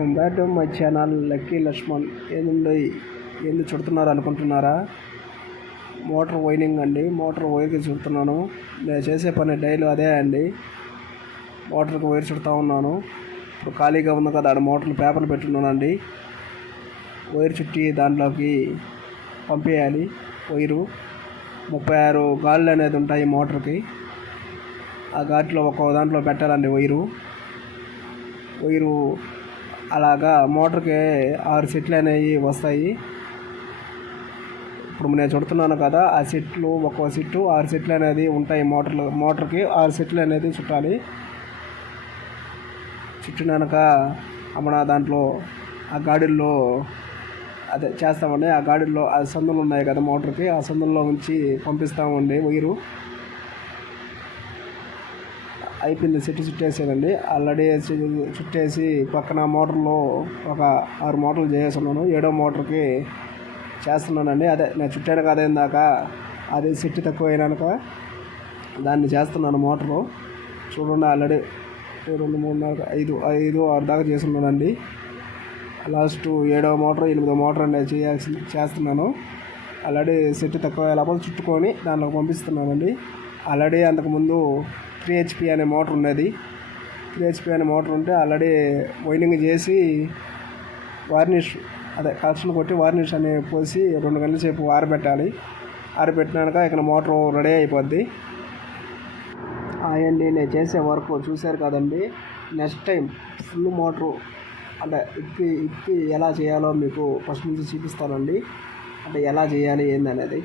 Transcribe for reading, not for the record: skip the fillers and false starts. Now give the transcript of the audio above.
Welcome back to my channel lucky Lakshman. ఏంది చుడుతున్నారు అనుకుంటున్నారా? మోటార్ వైరింగ్ అండి. మోటార్ వైర్కి చుడుతున్నాను. నేను చేసే పని డైలీ అదే అండి. మోటార్కి వైర్ చుడుతూ ఉన్నాను. ఇప్పుడు ఖాళీగా ఉంది కదా, ఆడ మోటార్లు పేపర్లు పెట్టున్నానండి. వైర్ చుట్టి దాంట్లోకి పంపేయాలి. వైరు 36 గాళ్ళు అనేది ఉంటాయి మోటార్కి. ఆ ఘాట్లో ఒక్కో దాంట్లో పెట్టాలండి వైరు అలాగా మోటార్కి 6 సెట్లు అనేవి వస్తాయి. ఇప్పుడు నేను చుడుతున్నాను కదా, ఆ సెట్లు ఒక్కో సెట్టు 6 సెట్లు అనేది ఉంటాయి. మోటార్కి 6 సెట్లు అనేది చుట్టాలి. చుట్టినాక మన దాంట్లో ఆ గాడిల్లో అదే చేస్తామండి. ఆ గాడిల్లో ఆ సందులు ఉన్నాయి కదా మోటార్కి, ఆ సందుల్లో ఉంచి పంపిస్తామండి వైరు. అయిపోయింది, చుట్టేసానండి. ఆల్రెడీ చుట్టేసి పక్కన మోటార్లో ఒక 6 మోటార్లు చేస్తున్నాను. 7వ మోటార్కి చేస్తున్నానండి. అదే నేను చుట్టాను కదా ఇందాక, అది సెట్ తక్కువ అయినాక దాన్ని చేస్తున్నాను మోటారు. చూడండి, ఆల్రెడీ 2, 3, 4, 5, 6 దాకా చేస్తున్నానండి. లాస్ట్ 7వ మోటార్ 8వ మోటార్ అనేది చేస్తున్నాను. ఆల్రెడీ సెట్ తక్కువ లోపల చుట్టుకొని దాంట్లోకి పంపిస్తున్నానండి. ఆల్రెడీ అంతకుముందు 3 HP అనే మోటార్ ఉన్నది. 3 HP అనే మోటార్ ఉంటే ఆల్రెడీ వైండింగ్ చేసి వార్నిష్ కలెక్షన్ కొట్టి వార్నిష్ అని పోసి 2 గంటల సేపు ఆరబెట్టాలి. ఆరబెట్టినాక ఇక్కడ మోటార్ రెడీ అయిపోద్ది. అండి, నేను చేసే వర్క్ చూశారు కదండి. నెక్స్ట్ టైం ఫుల్ మోటరు ఇప్పి ఎలా చేయాలో మీకు ఫస్ట్ నుంచి చూపిస్తానండి. ఎలా చేయాలి ఏందనేది.